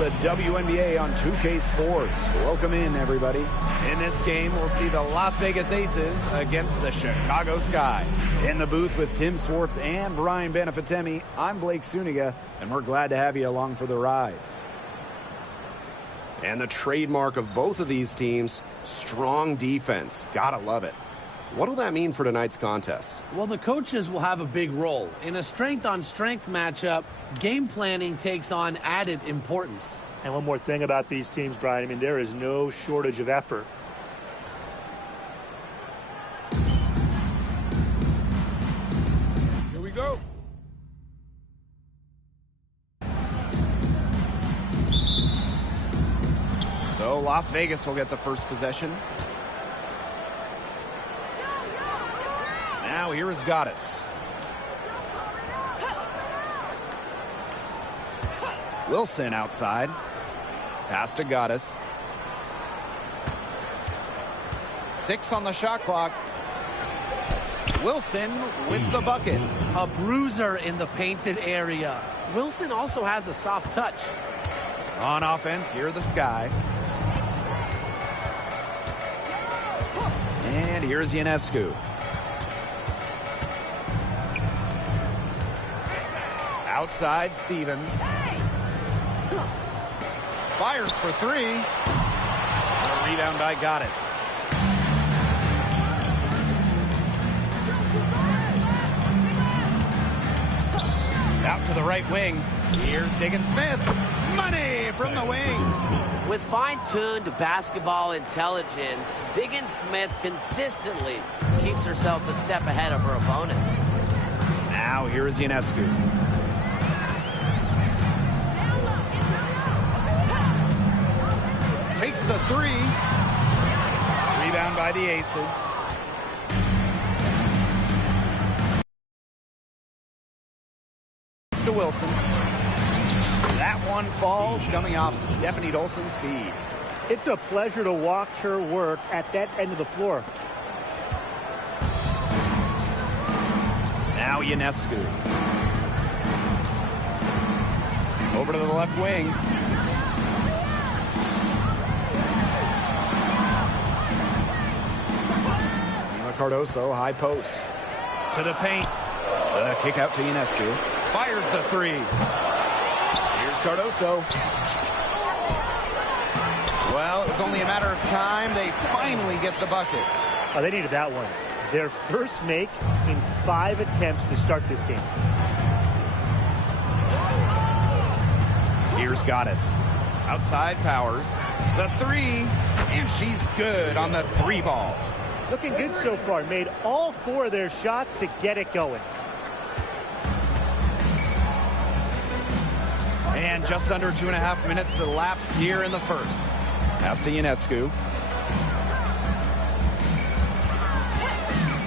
the WNBA on 2K Sports. Welcome in, everybody. In this game, we'll see the Las Vegas Aces against the Chicago Sky. In the booth with Tim Swartz and Brian Benefitemi, I'm Blake Suniga, and we're glad to have you along for the ride. And the trademark of both of these teams, strong defense. Gotta love it. What will that mean for tonight's contest? Well, the coaches will have a big role. In a strength-on-strength matchup, game planning takes on added importance. And one more thing about these teams, Brian, I mean, there is no shortage of effort. Here we go. So Las Vegas will get the first possession. Now here is Goddess. Wilson outside. Pass to Goddess. 6 on the shot clock. Wilson with the buckets. A bruiser in the painted area. Wilson also has a soft touch. On offense, here the Sky. And here's Ionescu. Outside, Stevens. Fires for 3. A rebound by Goddess. Out to the right wing. Here's Diggins-Smith. Money from the wings. With fine-tuned basketball intelligence, Diggins-Smith consistently keeps herself a step ahead of her opponents. Now here is Ionescu. Takes the 3. Rebound by the Aces. To Wilson. That one falls, coming off Stephanie Dolson's feed. It's a pleasure to watch her work at that end of the floor. Now Ionescu. Over to the left wing. Cardoso, high post. To the paint. The kick out to Ionescu. Fires the 3. Here's Cardoso. Well, it was only a matter of time. They finally get the bucket. Oh, they needed that one. Their first make in 5 attempts to start this game. Here's Goddess. Outside Powers. The 3. And she's good on the 3 ball. Looking good so far. Made all 4 of their shots to get it going. And just under 2.5 minutes elapsed here in the first. Pass to Ionescu.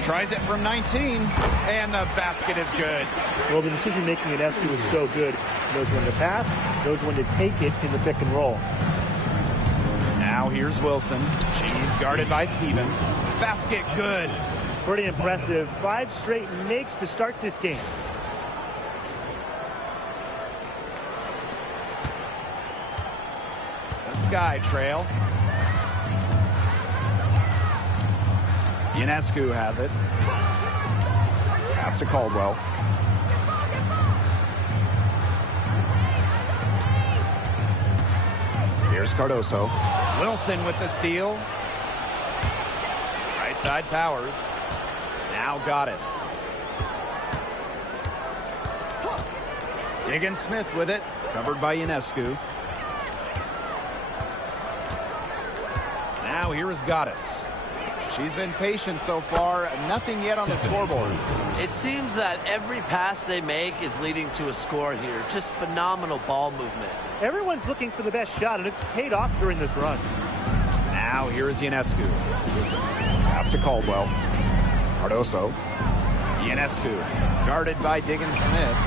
Tries it from 19, and the basket is good. Well, the decision-making in Ionescu is so good. Knows when to pass, knows when to take it in the pick and roll. Now here's Wilson. She's guarded by Stevens. Basket good. Pretty impressive. 5 straight makes to start this game. The Sky trail. Ionescu has it. Pass to Caldwell. Here's Cardoso. Wilson with the steal. Right side Powers. Now Goddess. Diggins-Smith with it. Covered by Ionescu. Now here is Goddess. She's been patient so far. Nothing yet on the scoreboard. It seems that every pass they make is leading to a score here. Just phenomenal ball movement. Everyone's looking for the best shot, and it's paid off during this run. Now here is Ionescu. Pass to Caldwell. Cardoso. Ionescu. Guarded by Diggins-Smith.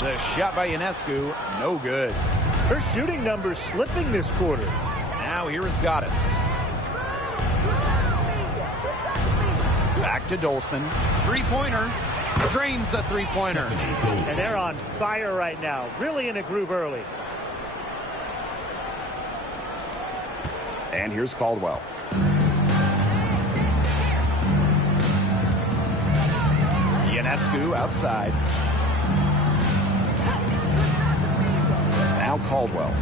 The shot by Ionescu, no good. Her shooting numbers slipping this quarter. Now here is Goddess. Back to Dolson. Three-pointer. Drains the three-pointer. And they're on fire right now. Really in a groove early. And here's Caldwell. Ionescu outside. Now Caldwell.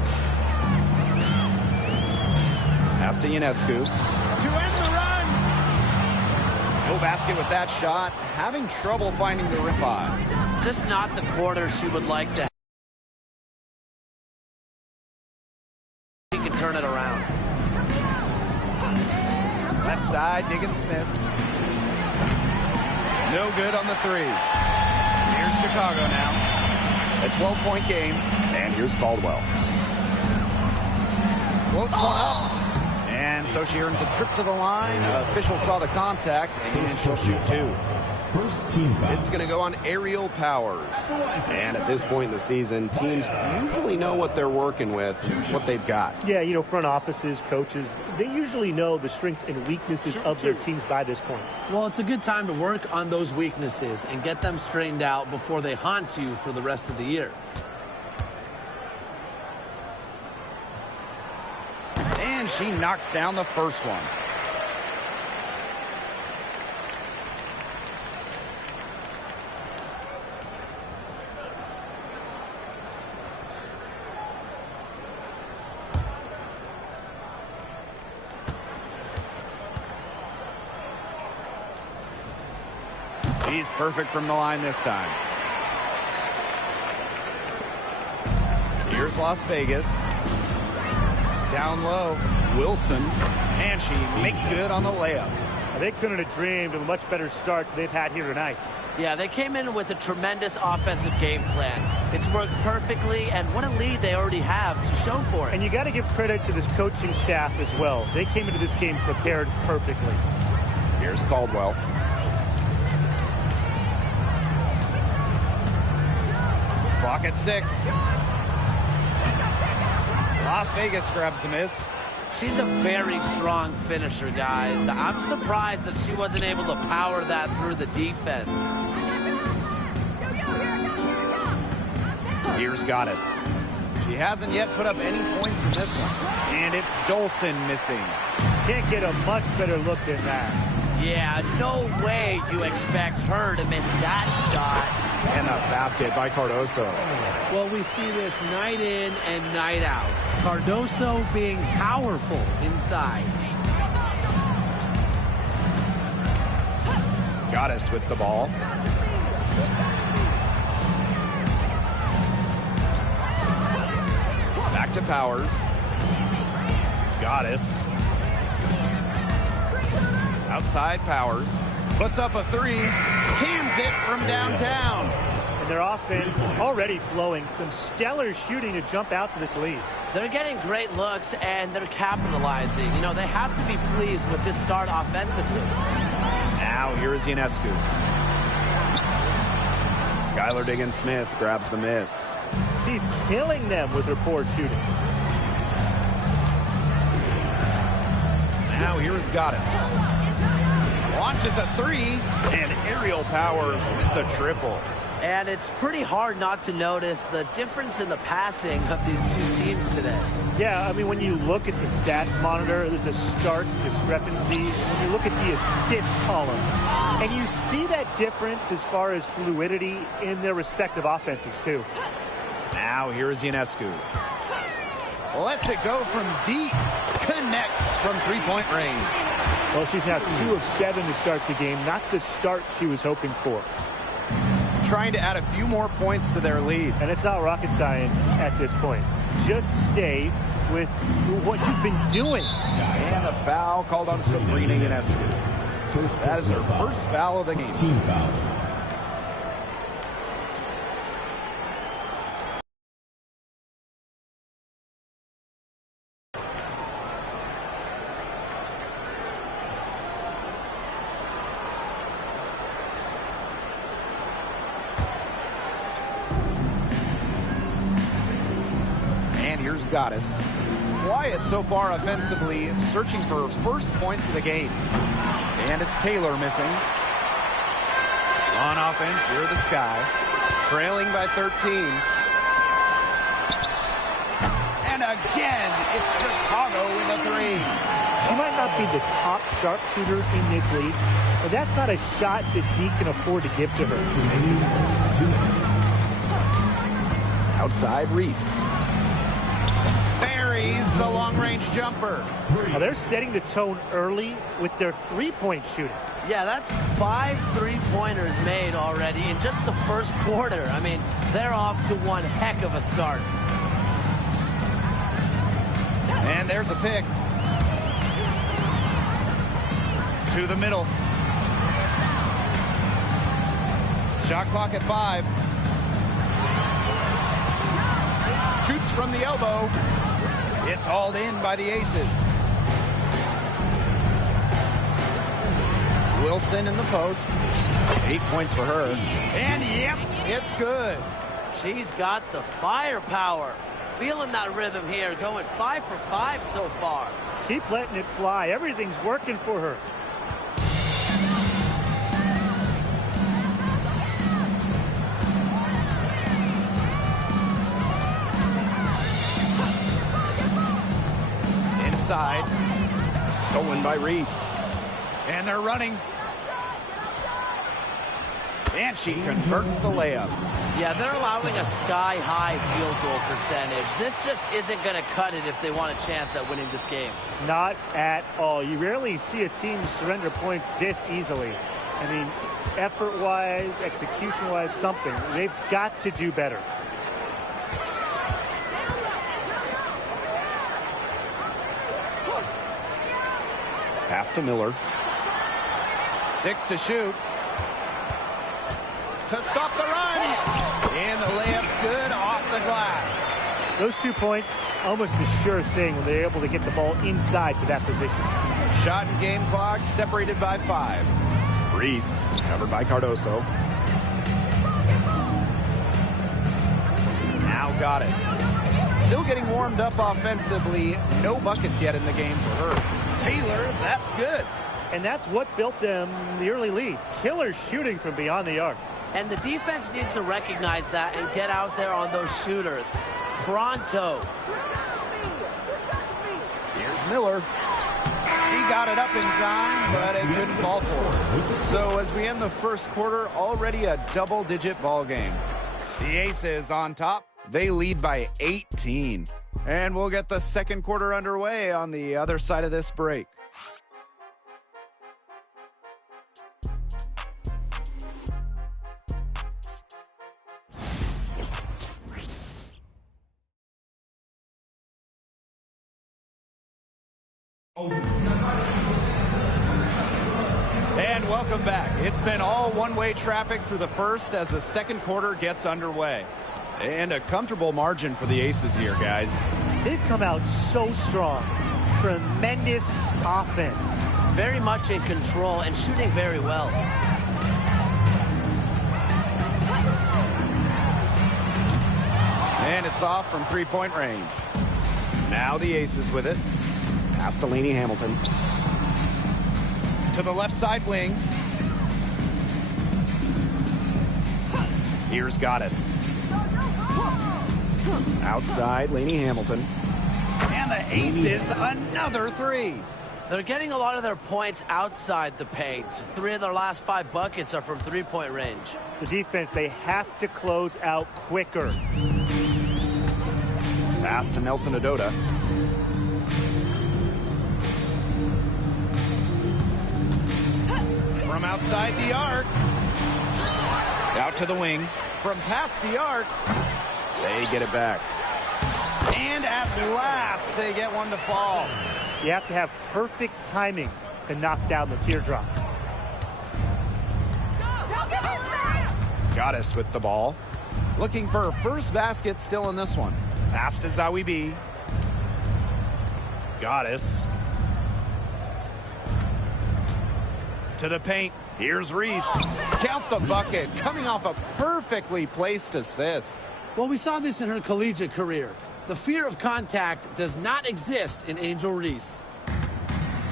Pass to Ionescu. To end the run. No basket with that shot. Having trouble finding the rip-on. Just not the quarter she would like to have. She can turn it around. Left side, Diggins Smith. No good on the three. Here's Chicago now. A 12-point game. And here's Caldwell. Floats one up. And so she earns a trip to the line. Official saw the contact, and she'll shoot two. First team foul. It's going to go on Aerial Powers. And at this point in the season, teams usually know what they're working with, what they've got. Yeah, you know, front offices, coaches, they usually know the strengths and weaknesses of their teams by this point. Well, it's a good time to work on those weaknesses and get them straightened out before they haunt you for the rest of the year. And she knocks down the first one. He's perfect from the line this time. Here's Las Vegas. Down low, Wilson, and she makes good on the layup. They couldn't have dreamed of a much better start they've had here tonight. Yeah, they came in with a tremendous offensive game plan. It's worked perfectly, and what a lead they already have to show for it. And you got to give credit to this coaching staff as well. They came into this game prepared perfectly. Here's Caldwell. Clock at 6. Las Vegas grabs the miss. She's a very strong finisher, guys. I'm surprised that she wasn't able to power that through the defense. Here's Goddess. She hasn't yet put up any points in this one. And it's Dolson missing. Can't get a much better look than that. Yeah, no way you expect her to miss that shot. And a basket by Cardoso. Well, we see this night in and night out. Cardoso being powerful inside. Goddess with the ball. Back to Powers. Goddess. Outside Powers. Puts up a three. Cans it from downtown. And their offense already flowing. Some stellar shooting to jump out to this lead. They're getting great looks, and they're capitalizing. You know, they have to be pleased with this start offensively. Now here's Ionescu. Skylar Diggins Smith grabs the miss. She's killing them with her poor shooting. Now here's Goddess. Launches a three, and Aerial Powers with the triple. And it's pretty hard not to notice the difference in the passing of these two teams today. Yeah, I mean, when you look at the stats monitor, there's a stark discrepancy. When you look at the assist column, and you see that difference as far as fluidity in their respective offenses, too. Now here's Ionescu. Lets it go from deep. Connects from three-point range. Well, she's now 2 of 7 to start the game. Not the start she was hoping for. Trying to add a few more points to their lead. And it's not rocket science at this point. Just stay with what you've been doing. And a foul called on Sabrina Ionescu. That is her first foul of the game. Team foul. Here's Goddess. Quiet so far offensively, searching for first points of the game. And it's Taylor missing. On offense, here the Sky. Trailing by 13. And a again. It's Chicago with a three. She might not be the top sharpshooter in this league, but that's not a shot that D can afford to give to her. Outside Reese. Buries the long-range jumper. Now they're setting the tone early with their three-point shooting. Yeah, that's 5 3-pointers made already in just the first quarter. I mean, they're off to one heck of a start. And there's a pick. To the middle. Shot clock at 5. Shoots from the elbow. It's hauled in by the Aces. Wilson in the post. 8 points for her. And yep, it's good. She's got the firepower. Feeling that rhythm here, going 5 for 5 so far. Keep letting it fly. Everything's working for her. Inside. Stolen by Reese. And they're running. And she converts the layup. Yeah, they're allowing a sky-high field goal percentage. This just isn't going to cut it if they want a chance at winning this game. Not at all. You rarely see a team surrender points this easily. I mean, effort-wise, execution-wise, something. They've got to do better. Pass to Miller. 6 to shoot. To stop the run. And the layup's good off the glass. Those 2 points, almost a sure thing when they're able to get the ball inside to that position. Shot and game clock separated by 5. Reese, covered by Cardoso. Now Goddess. Still getting warmed up offensively. No buckets yet in the game for her. Taylor, that's good. And that's what built them the early lead. Killer shooting from beyond the arc. And the defense needs to recognize that and get out there on those shooters. Pronto. Here's Miller. She got it up in time, but it couldn't fall for her. So as we end the first quarter, already a double-digit ball game. The Aces on top. They lead by 18. And we'll get the second quarter underway on the other side of this break. And welcome back. It's been all one-way traffic through the first as the second quarter gets underway. And a comfortable margin for the Aces here, guys. They've come out so strong. Tremendous offense. Very much in control and shooting very well. And it's off from three-point range. Now the Aces with it. Pass to Laney Hamilton. To the left side wing. Here's Goddess. Outside, Laney Hamilton. And the Aces, another three. They're getting a lot of their points outside the paint. 3 of their last 5 buckets are from three-point range. The defense, they have to close out quicker. Pass to Nelson Adota. From outside the arc. Out to the wing. From past the arc. They get it back. And at last, they get one to fall. You have to have perfect timing to knock down the teardrop. Goddess with the ball. Looking for her first basket still in this one. Pass to Zawi B. Goddess. To the paint. Here's Reese. Count the bucket. Coming off a perfectly placed assist. Well, we saw this in her collegiate career. The fear of contact does not exist in Angel Reese.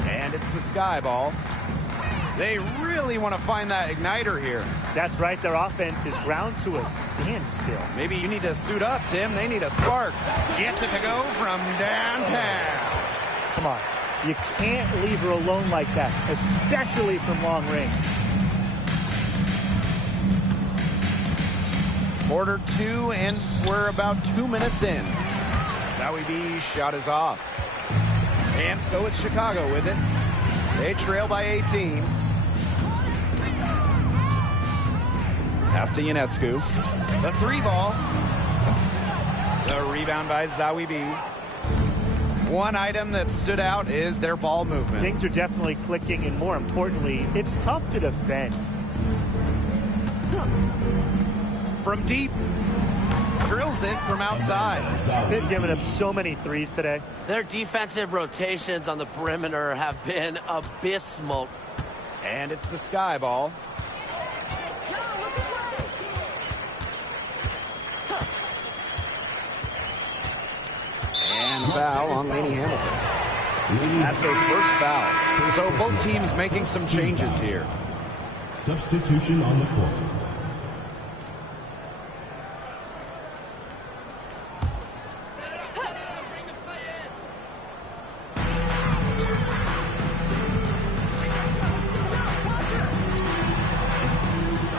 And it's the sky ball. They really want to find that igniter here. That's right. Their offense is ground to a standstill. Maybe you need to suit up, Tim. They need a spark. Gets it to go from downtown. Come on. You can't leave her alone like that, especially from long range. Quarter 2, and we're about 2 minutes in. Zowie B's shot is off. And so it's Chicago with it. They trail by 18. Pass to Ionescu. The 3 ball. The rebound by Zowie B. One item that stood out is their ball movement. Things are definitely clicking, and more importantly, it's tough to defend. From deep, drills it from outside. They've given up so many threes today. Their defensive rotations on the perimeter have been abysmal. And it's the sky ball. And foul on Lainey Hamilton. That's her first foul. So both teams making some changes here. Substitution on the court.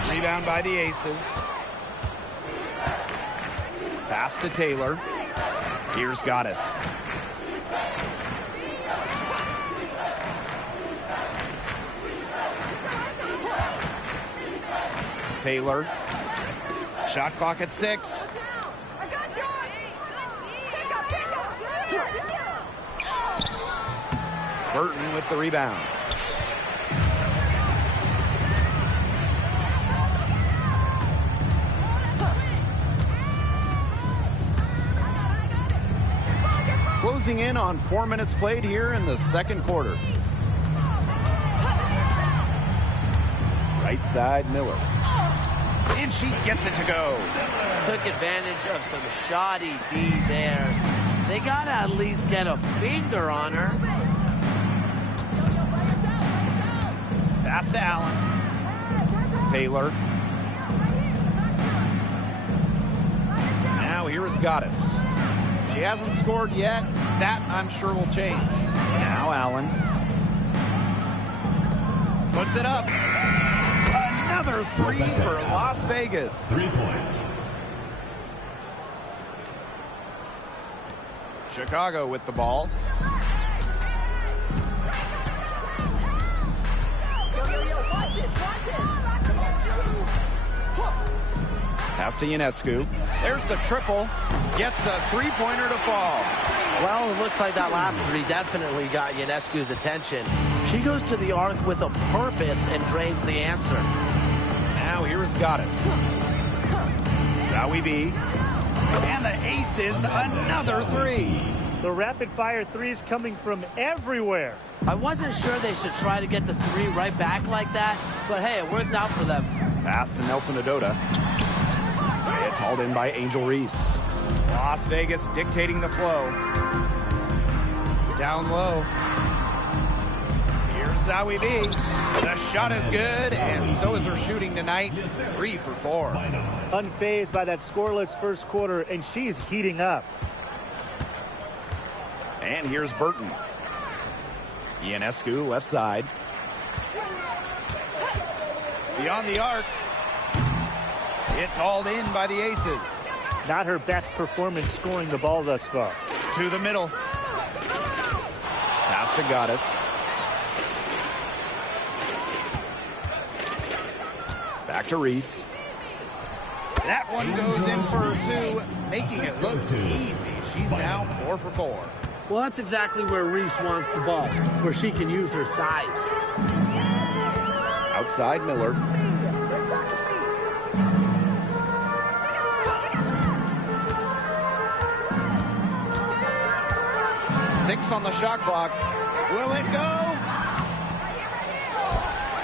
Rebound by the Aces. Pass to Taylor. Here's Goddess. Taylor. Shot clock at 6. Burton with the rebound. Closing in on 4 minutes played here in the second quarter. Right side, Miller. And she gets it to go. Took advantage of some shoddy D there. They got to at least get a finger on her. Pass to Allen. Taylor. Now here is Goddess. She hasn't scored yet. That, I'm sure, will change. Now Allen. Puts it up. Another 3 for Las Vegas. 3 points. Chicago with the ball. Pass to Ionescu. There's the triple. Gets a 3-pointer to fall. Well, it looks like that last 3 definitely got Ionescu's attention. She goes to the arc with a purpose and drains the answer. Now here is Goddess. Zowie B. And the Aces, another 3. The rapid-fire threes coming from everywhere. I wasn't sure they should try to get the 3 right back like that, but hey, it worked out for them. Pass to Nelson Adota. It's hauled in by Angel Reese. Las Vegas dictating the flow. Down low. Here's Zowie B. The shot is good, and so is her shooting tonight. 3 for 4. Unfazed by that scoreless first quarter, and she's heating up. And here's Burton. Ionescu, left side. Beyond the arc. It's hauled in by the Aces. Not her best performance scoring the ball thus far. To the middle. Pass to Goddess. Back to Reese. That one goes in for 2, making it look easy. She's now 4 for 4. Well, that's exactly where Reese wants the ball, where she can use her size. Outside Miller. Six on the shot clock. Will it go?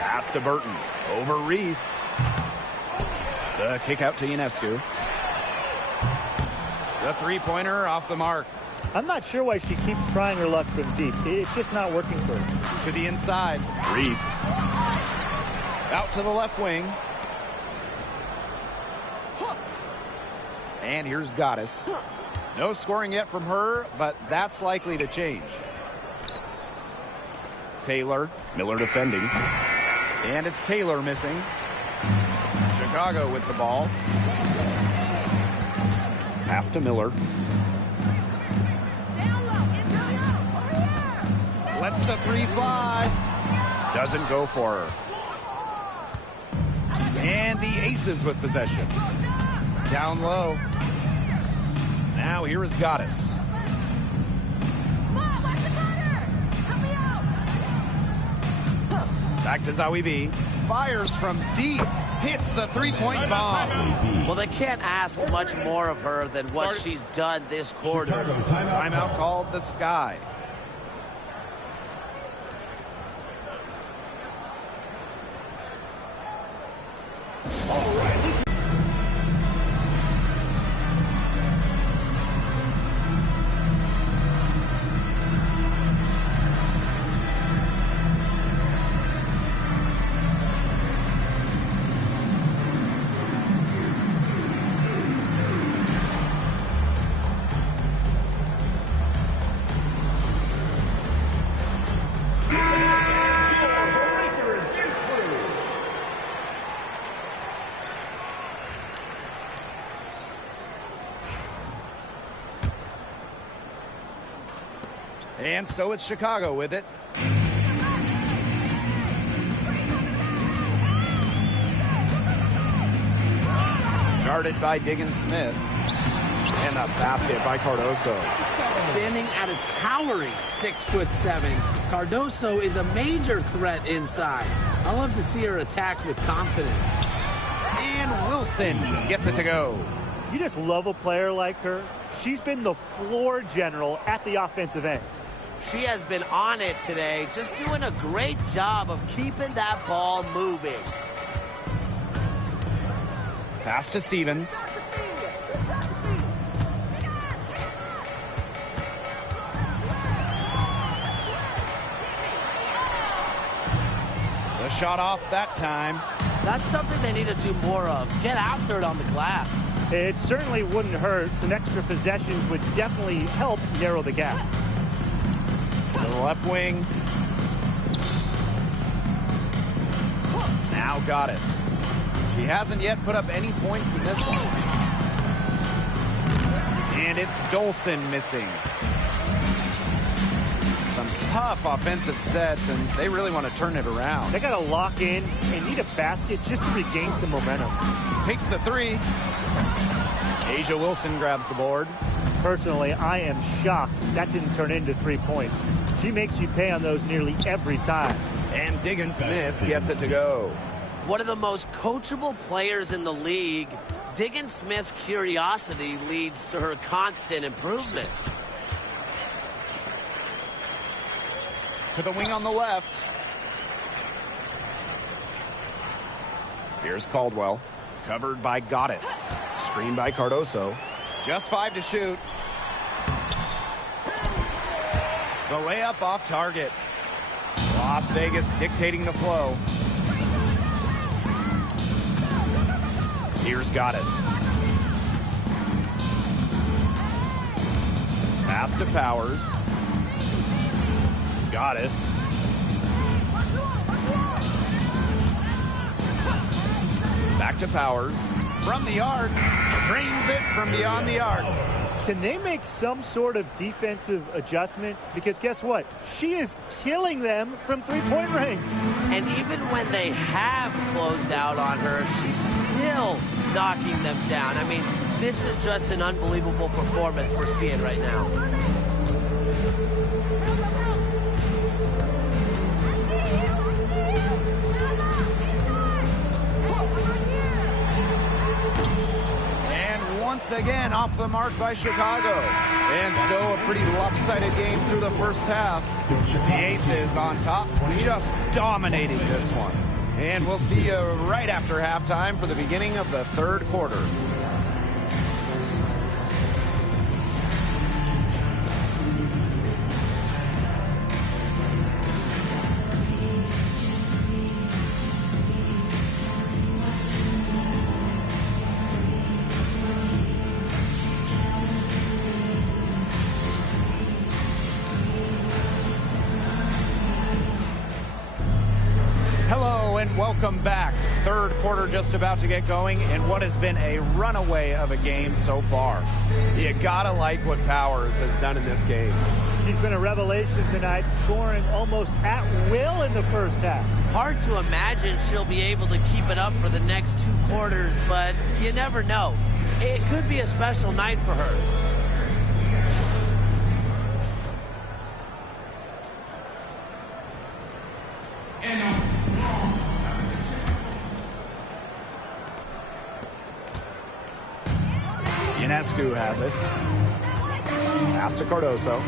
Pass to Burton. Over Reese. The kick out to Ionescu. The 3-pointer off the mark. I'm not sure why she keeps trying her luck from deep. It's just not working for her. To the inside. Reese. Out to the left wing. And here's Goddess. No scoring yet from her, but that's likely to change. Taylor. Miller defending. And it's Taylor missing. Chicago with the ball. Pass to Miller. Lets the three fly. Doesn't go for her. And the Aces with possession. Down low. Now here is Goddess. Back to Zawibi. Fires from deep. Hits the three-point bomb. Well, they can't ask much more of her than what she's done this quarter. Timeout called the Sky. And so it's Chicago with it. Guarded by Diggins Smith. And a basket by Cardoso. Standing at a towering 6'7", Cardoso is a major threat inside. I love to see her attack with confidence. And Wilson gets it to go. You just love a player like her. She's been the floor general at the offensive end. She has been on it today, just doing a great job of keeping that ball moving. Pass to Stevens. The shot off that time. That's something they need to do more of. Get after it on the glass. It certainly wouldn't hurt. Some extra possessions would definitely help narrow the gap. To the left wing. Now Goddess. He hasn't yet put up any points in this one. And it's Dolson missing. Some tough offensive sets, and they really want to turn it around. They got to lock in and need a basket just to regain some momentum. Takes the three. Asia Wilson grabs the board. Personally, I am shocked that didn't turn into 3 points. She makes you pay on those nearly every time. And Diggins Smith gets it to go. One of the most coachable players in the league, Diggins Smith's curiosity leads to her constant improvement. To the wing on the left. Here's Caldwell. Covered by Goddess. Screened by Cardoso. Just 5 to shoot. The layup off target. Las Vegas dictating the flow. Here's Goddess. Pass to Powers. Goddess. Back to Powers. From the arc. Drains it from beyond the arc. Can they make some sort of defensive adjustment? Because guess what? She is killing them from three-point range. And even when they have closed out on her, she's still knocking them down. I mean, this is just an unbelievable performance we're seeing right now. Once again off the mark by Chicago. And so a pretty lopsided game through the first half. The Aces on top, just dominating this one. And we'll see you right after halftime for the beginning of the third quarter. welcome back. Third quarter just about to get going in what has been a runaway of a game so far. You gotta like what Powers has done in this game. She's been a revelation tonight, scoring almost at will in the first half. Hard to imagine she'll be able to keep it up for the next 2 quarters, but you never know. It could be a special night for her. Ionescu has it. Pass to Cardoso.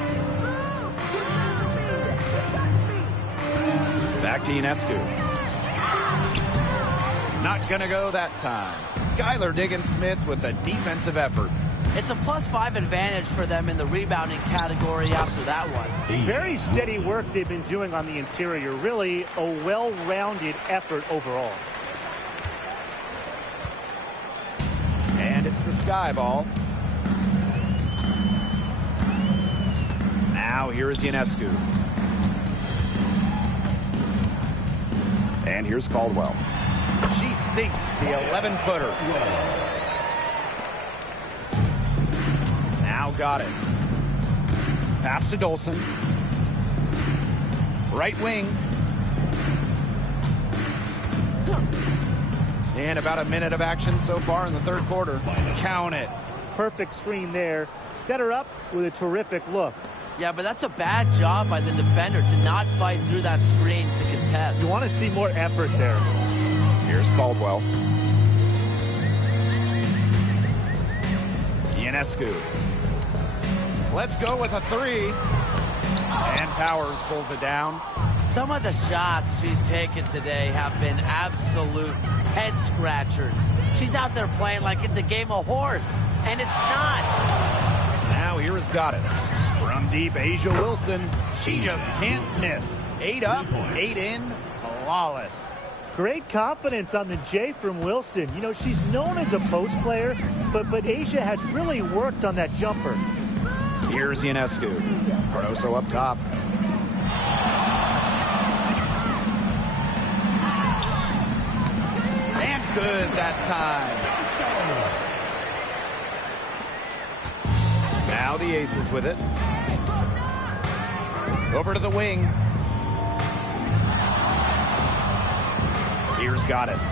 Back to Ionescu. Not gonna go that time. Skylar Diggins-Smith with a defensive effort. It's a +5 advantage for them in the rebounding category after that one. Very steady work they've been doing on the interior. Really a well-rounded effort overall. And it's the Sky ball. Now here's Ionescu. And here's Caldwell. She sinks the 11-footer. Now Goddess. Pass to Dolson. Right wing. And about a minute of action so far in the third quarter. Count it. Perfect screen there. Set her up with a terrific look. Yeah, but that's a bad job by the defender to not fight through that screen to contest. You want to see more effort there. Here's Caldwell. Ionescu. Let's go with a 3. And Powers pulls it down. Some of the shots she's taken today have been absolute head scratchers. She's out there playing like it's a game of horse, and it's not. Now here is Goddess. From deep, Asia Wilson. She just can't miss. 8 up, 8 in, flawless. Great confidence on the J from Wilson. You know, she's known as a post player, but Asia has really worked on that jumper. Here's Ionescu. Cardoso up top. And good that time. Now the Aces with it. Over to the wing. Here's Goddess.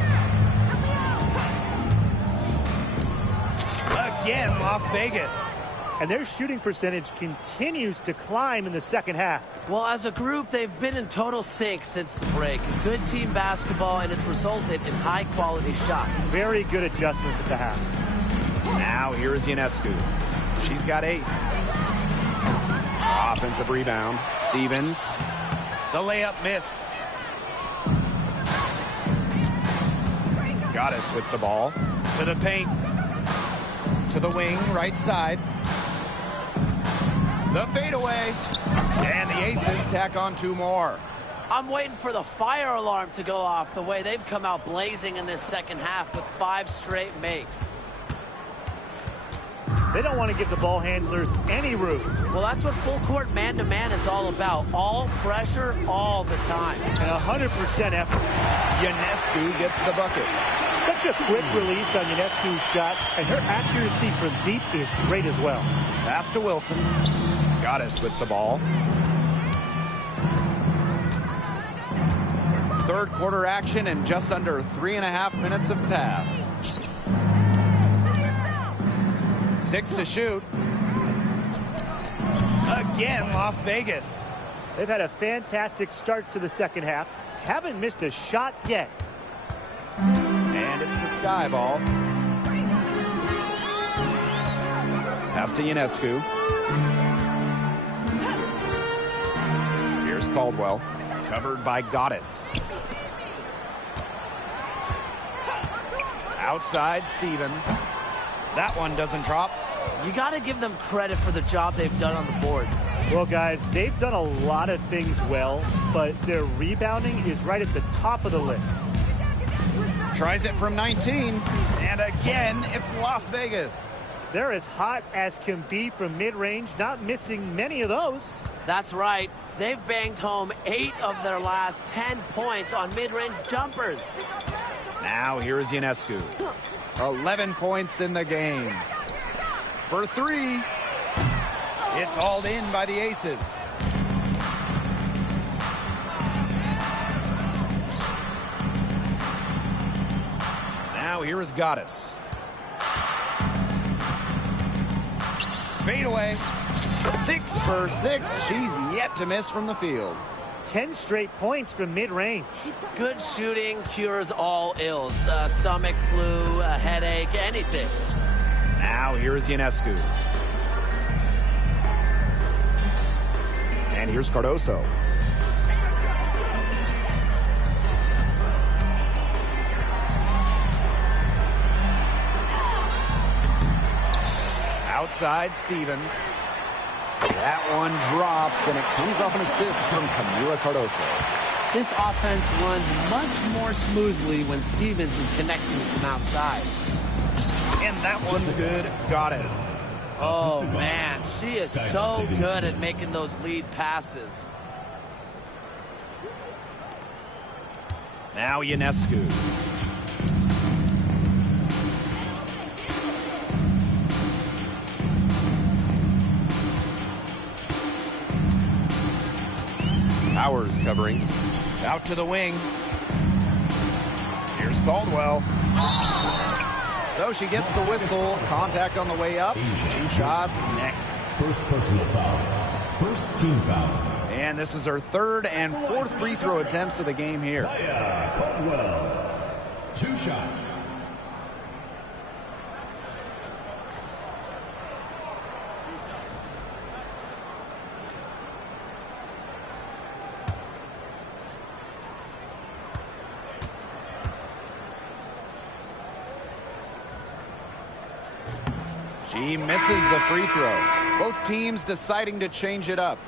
Again, Las Vegas. And their shooting percentage continues to climb in the second half. Well, as a group, they've been in total sync since the break. Good team basketball, and it's resulted in high-quality shots. Very good adjustments at the half. Now here is Ionescu. She's got 8. Offensive rebound. Stevens. The layup missed. Goddess with the ball. To the paint. To the wing, right side. The fadeaway. And the Aces tack on 2 more. I'm waiting for the fire alarm to go off the way they've come out blazing in this second half with 5 straight makes. They don't want to give the ball handlers any room. Well, that's what full court man-to-man is all about. All pressure, all the time. And 100% effort. Ionescu gets the bucket. Such a quick release on Ionescu's shot, and her accuracy from deep is great as well. Pass to Wilson. Goddess with the ball. Third quarter action and just under 3.5 minutes have passed. 6 to shoot. Again, Las Vegas. They've had a fantastic start to the second half. Haven't missed a shot yet. And it's the Sky ball. Pass to Ionescu. Here's Caldwell. Covered by Goddess. Outside Stevens. That one doesn't drop. You got to give them credit for the job they've done on the boards. Well, guys, they've done a lot of things well, but their rebounding is right at the top of the list. Tries it from 19. And again, it's Las Vegas. They're as hot as can be from mid-range, not missing many of those. That's right. They've banged home 8 of their last 10 points on mid-range jumpers. Now here is Ionescu. 11 points in the game. For 3. It's hauled in by the Aces. Now here is Goddess. Fade away. 6 for 6. She's yet to miss from the field. 10 straight points from mid-range. Good shooting cures all ills. Stomach flu, a headache, anything. Now here is Ionescu. And here's Cardoso. Outside Stevens. That one drops, and it comes off an assist from Camila Cardoso. This offense runs much more smoothly when Stevens is connecting from outside. And that one's good. Goddess. Oh, man. She is so good at making those lead passes. Now Ionescu. Powers covering. Out to the wing. Here's Caldwell. So she gets the whistle. Contact on the way up. 2 shots. First personal foul. First team foul. And this is her 3rd and 4th free throw attempts of the game here. Caldwell. 2 shots. She misses the free throw. Both teams deciding to change it up.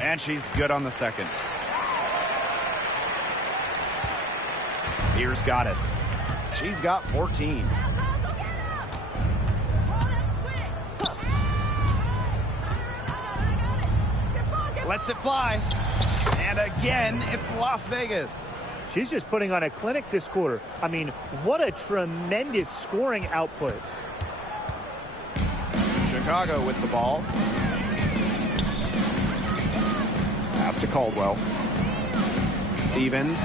And she's good on the second. Here's Goddess. She's got 14. Lets it fly. And again, it's Las Vegas. She's just putting on a clinic this quarter. I mean, what a tremendous scoring output. Chicago with the ball. Pass to Caldwell. Stevens.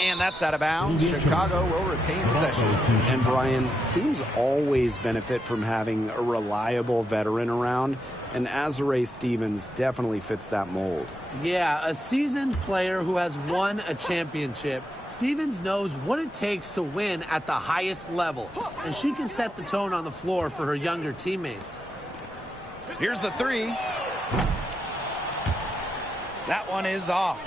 And that's out of bounds. Chicago will retain possession. And Brian, teams always benefit from having a reliable veteran around, and Azare Stevens definitely fits that mold. Yeah, a seasoned player who has won a championship. Stevens knows what it takes to win at the highest level, and she can set the tone on the floor for her younger teammates. Here's the 3. That one is off.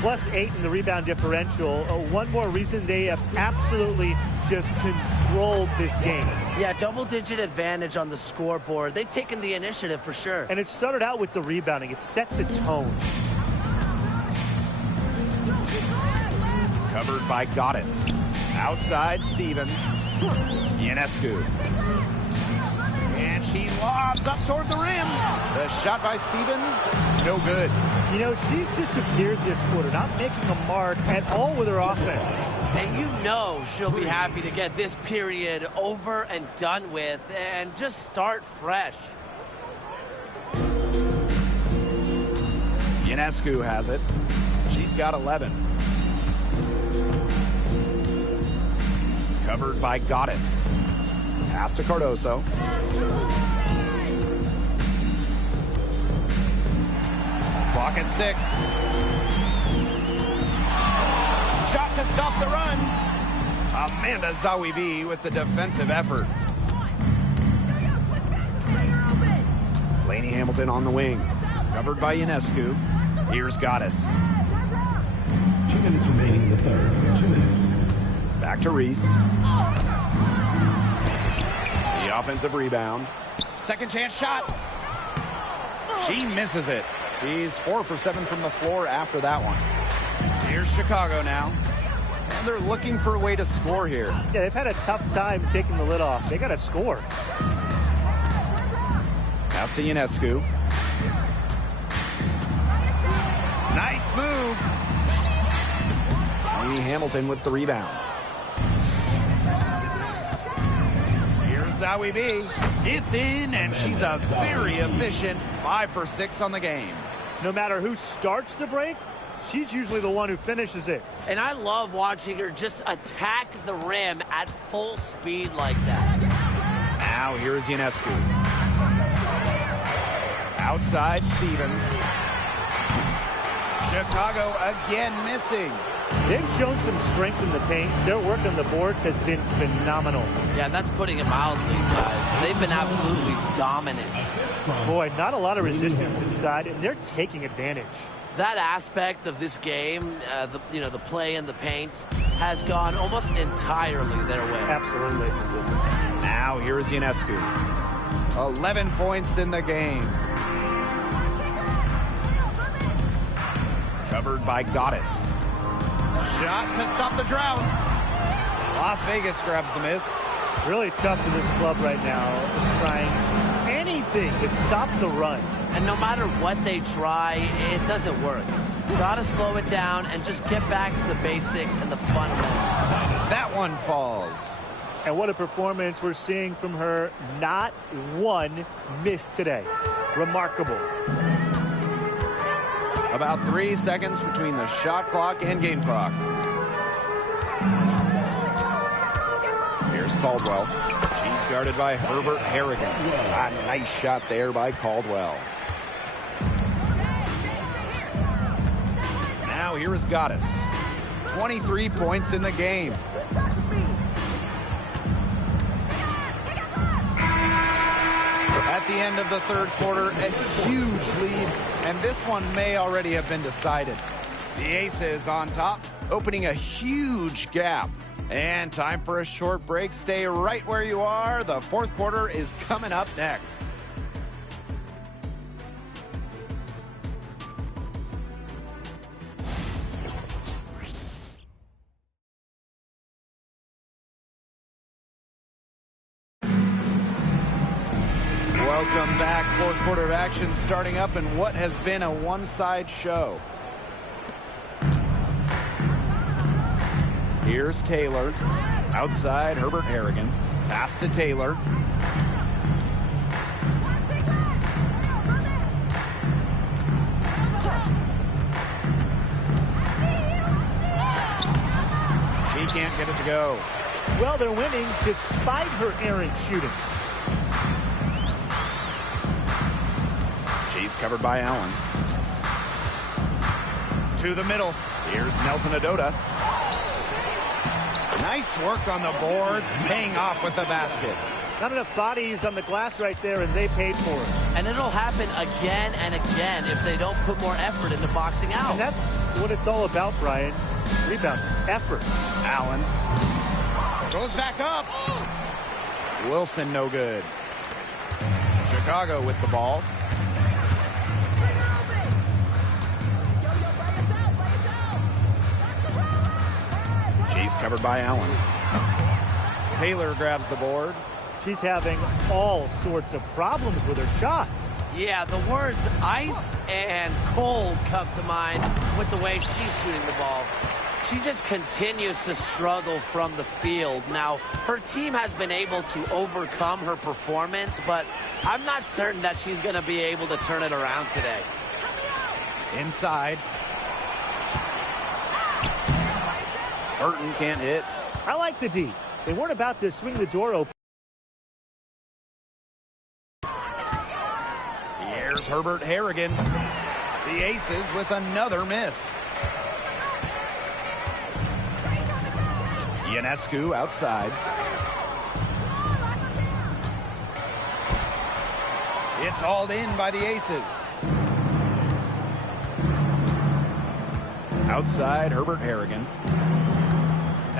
+8 in the rebound differential. One more reason they have absolutely just controlled this game. Yeah, double-digit advantage on the scoreboard. They've taken the initiative for sure. And it started out with the rebounding. It sets a tone. Covered by Goddess. Outside Stevens. Ionescu. And she lobs up toward the rim. The shot by Stevens, no good. You know, she's disappeared this quarter, not making a mark at all with her offense. And you know she'll be happy to get this period over and done with and just start fresh. Ionescu has it. She's got 11. Covered by Goddess. Pass to Cardoso. Clock at 6. Shot to stop the run. Amanda Zawibi with the defensive effort. Laney Hamilton on the wing. Covered by Ionescu. Here's Goddess. 2 minutes remaining in the third. 2 minutes. Back to Reese. The offensive rebound. Second chance shot. She misses it. She's 4 for 7 from the floor after that one. Here's Chicago now. And they're looking for a way to score here. Yeah, they've had a tough time taking the lid off. They got to score. Pass to Ionescu. Nice move. Amy Hamilton with the rebound. Here's Zowie B. It's in, and she's a very efficient 5 for 6 on the game. No matter who starts the break, she's usually the one who finishes it. And I love watching her just attack the rim at full speed like that. Now here's Ionescu. Outside Stevens. Chicago again missing. They've shown some strength in the paint. Their work on the boards has been phenomenal. Yeah, that's putting it mildly, guys. They've been absolutely dominant. Boy, not a lot of resistance inside, and they're taking advantage. That aspect of this game, the play in the paint, has gone almost entirely their way. Absolutely. Now here's Ionescu. 11 points in the game. Covered by Goddess. Shot to stop the drought. Las Vegas grabs the miss. Really tough for this club right now, trying anything to stop the run. And no matter what they try, it doesn't work. Gotta slow it down and just get back to the basics and the fundamentals. That one falls. And what a performance we're seeing from her. Not one miss today. Remarkable. About 3 seconds between the shot clock and game clock. Here's Caldwell. She's guarded by Herbert Harrigan. A nice shot there by Caldwell. Now here is Goddess. 23 points in the game. At the end of the third quarter, a huge lead, and this one may already have been decided. The Aces on top, opening a huge gap. And time for a short break. Stay right where you are. The fourth quarter is coming up next. Welcome back. Fourth quarter of action starting up in what has been a one-side show. Here's Taylor. Outside, Herbert Harrigan. Pass to Taylor. She can't get it to go. Well, they're winning despite her errant shooting. She's covered by Allen. To the middle. Here's Nelson Adota. Nice work on the boards, paying off with the basket. Not enough bodies on the glass right there, and they paid for it. And it'll happen again and again if they don't put more effort into boxing out. And that's what it's all about, Brian. Rebound, effort. Allen goes back up. Wilson no good. Chicago with the ball. She's covered by Allen. Taylor grabs the board. She's having all sorts of problems with her shots. Yeah, the words ice and cold come to mind with the way she's shooting the ball. She just continues to struggle from the field. Now, her team has been able to overcome her performance, but I'm not certain that she's going to be able to turn it around today. Inside. Burton can't hit. I like the D. They weren't about to swing the door open. Here's Herbert Harrigan. The Aces with another miss. Ionescu outside. It's hauled in by the Aces. Outside, Herbert Harrigan.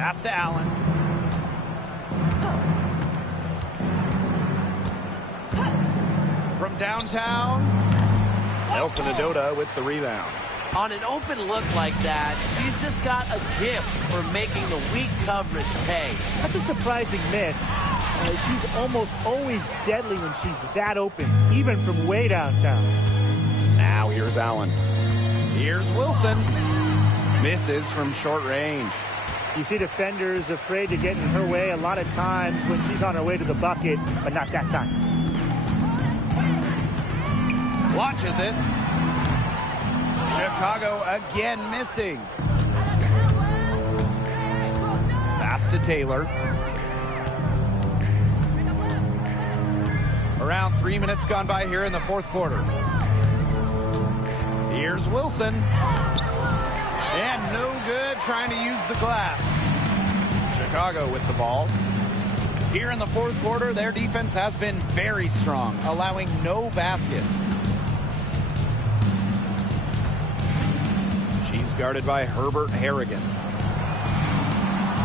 Pass to Allen. From downtown, Nelson Adota with the rebound. On an open look like that, she's just got a gift for making the weak coverage pay. That's a surprising miss. She's almost always deadly when she's that open, even from way downtown. Now here's Allen. Here's Wilson. Misses from short range. You see defenders afraid to get in her way a lot of times when she's on her way to the bucket, but not that time. Launches it. Chicago again missing. Pass to Taylor. Around 3 minutes gone by here in the fourth quarter. Here's Wilson. And no good trying to use the glass. Chicago with the ball. Here in the fourth quarter, their defense has been very strong, allowing no baskets. She's guarded by Herbert Harrigan.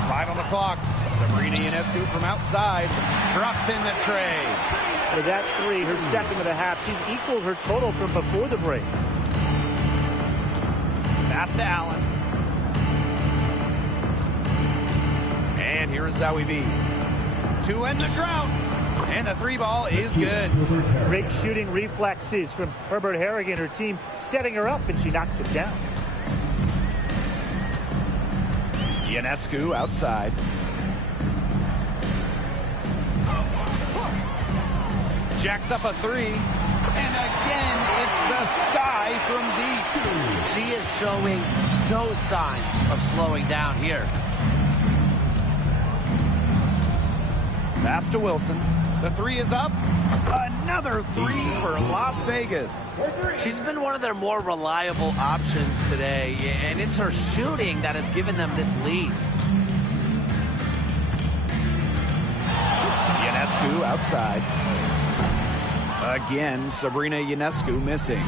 5 on the clock. Sabrina Ionescu from outside drops in the tray. With that three, her second of the half, she's equaled her total from before the break. Pass to Allen. And here is Zowie B. To end the drought. And the three ball is good. Great shooting reflexes from Herbert Harrigan, her team setting her up, and she knocks it down. Ionescu outside. Jacks up a three. And again, it's the sky from deep. She is showing no signs of slowing down here. Pass to Wilson. The three is up. Another three for Las Vegas. She's been one of their more reliable options today, and it's her shooting that has given them this lead. Ionescu outside. Again, Sabrina Ionescu missing.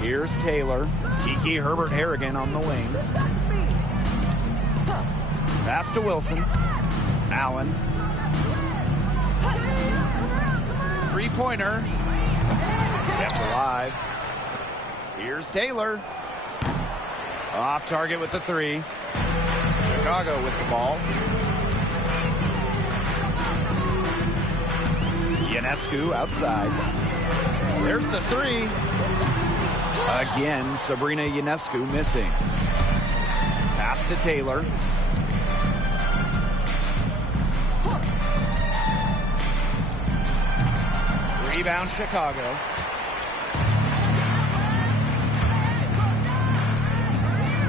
Here's Taylor. Kiki Herbert Harrigan on the wing. Pass to Wilson. Allen. Three-pointer. Kept alive. Here's Taylor. Off target with the three. Chicago with the ball. Ionescu outside. There's the three. Again, Sabrina Ionescu missing. Pass to Taylor. Rebound Chicago.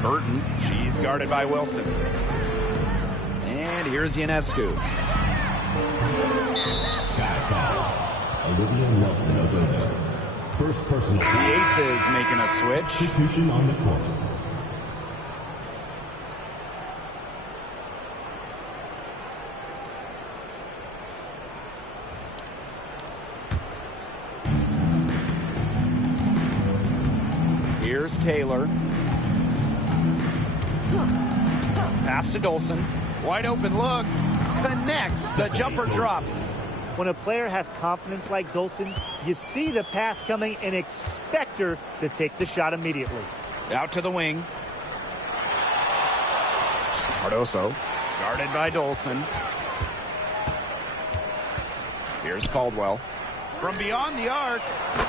Burton, she's guarded by Wilson. And here's Ionescu. Sky foul. Olivia Nelson Adota. First personal. The Aces making a switch. Substitution on the court. Here's Taylor. Pass to Dolson. Wide open look. Connects. The jumper drops. When a player has confidence like Dolson, you see the pass coming and expect her to take the shot immediately. Out to the wing. Cardoso. Guarded by Dolson. Here's Caldwell. From beyond the arc,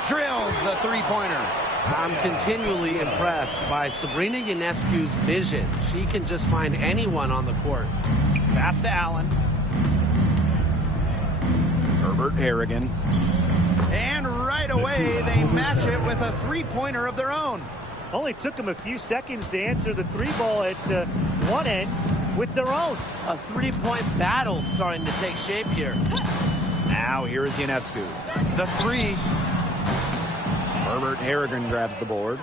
drills the three-pointer. I'm continually impressed by Sabrina Ionescu's vision. She can just find anyone on the court. Pass to Allen. Herbert Harrigan. And right away, they match it with a three-pointer of their own. Only took them a few seconds to answer the three ball at one end with their own. A three-point battle starting to take shape here. Now here is Ionescu. The three. Herbert Harrigan grabs the board.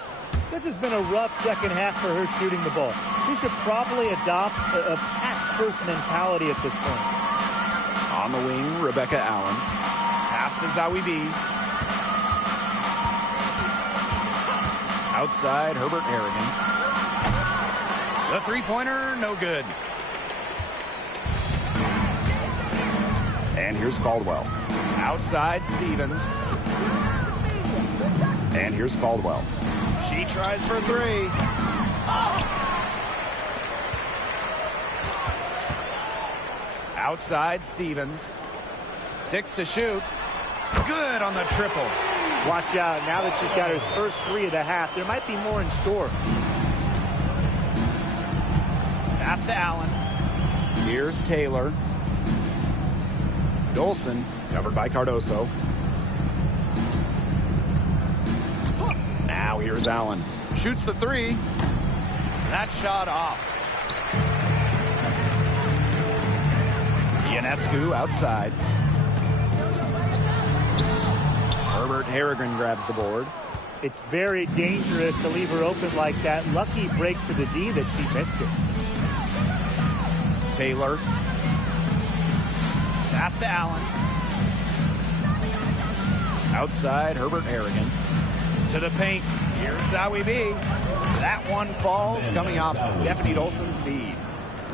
This has been a rough second half for her shooting the ball. She should probably adopt a pass-first mentality at this point. On the wing, Rebecca Allen. Pass to Zowie B. Outside, Herbert Harrigan. The three-pointer, no good. And here's Caldwell. Outside Stevens. And here's Caldwell. She tries for three. Outside Stevens. 6 to shoot. Good on the triple. Watch out. Now that she's got her first three of the half, there might be more in store. Pass to Allen. Here's Taylor. Dolson, covered by Cardoso. Now here's Allen. Shoots the three. That shot off. Ionescu outside. Herbert Harrigan grabs the board. It's very dangerous to leave her open like that. Lucky break to the D that she missed it. Taylor. Pass to Allen. Outside, Herbert Harrigan. To the paint. Here's Zowie B. That one falls, coming off Stephanie Dolson's feed.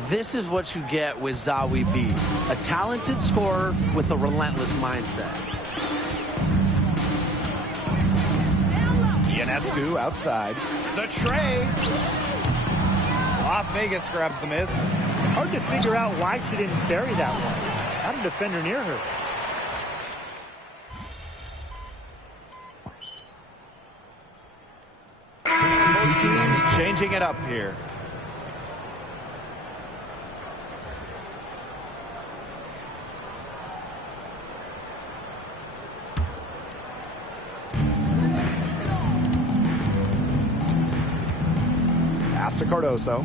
This is what you get with Zowie B. A talented scorer with a relentless mindset. Ionescu outside. The tray. Las Vegas grabs the miss. Hard to figure out why she didn't bury that one. Not a defender near her. Both teams changing it up here. Pass to Cardoso.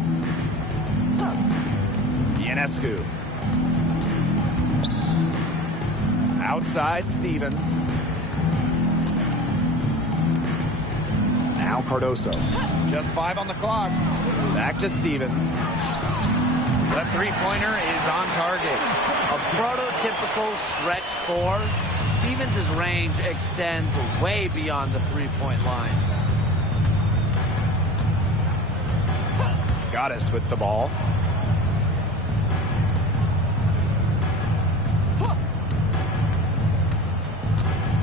Ionescu. Outside Stevens. Now Cardoso. Just 5 on the clock. Back to Stevens. The three-pointer is on target. A prototypical stretch 4. Stevens' range extends way beyond the three-point line. Goddess with the ball.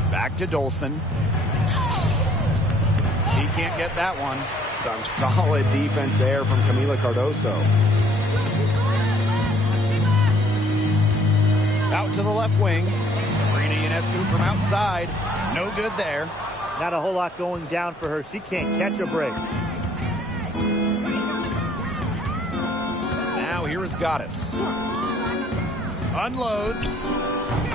Back to Dolson. He can't get that one. Some solid defense there from Camila Cardoso. Out to the left wing. Sabrina Ionescu from outside. No good there. Not a whole lot going down for her. She can't catch a break. Now here is Goddess. Unloads.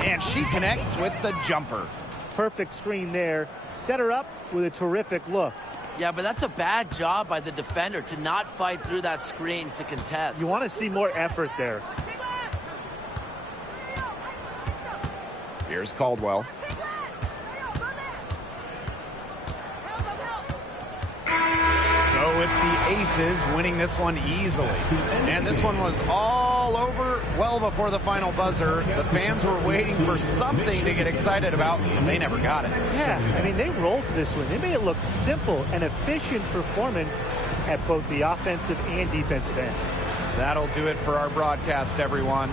And she connects with the jumper. Perfect screen there. Set her up with a terrific look. Yeah, but that's a bad job by the defender to not fight through that screen to contest. You want to see more effort there. Here's Caldwell. So it's the Aces winning this one easily. And this one was all over well before the final buzzer. The fans were waiting for something to get excited about, and they never got it. Yeah, I mean, they rolled this one. They made it look simple and efficient performance at both the offensive and defensive ends. That'll do it for our broadcast, everyone.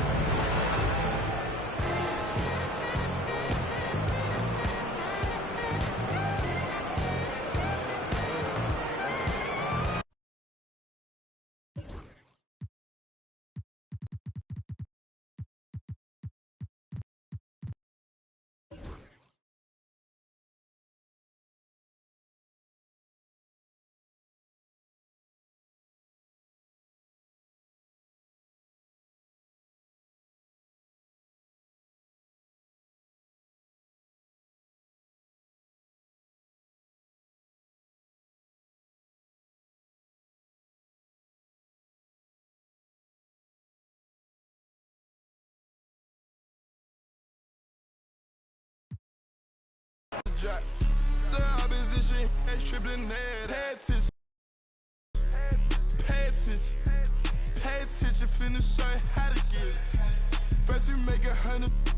The opposition has tripling net. Pay attention, finish showing how to get it. First we make 100.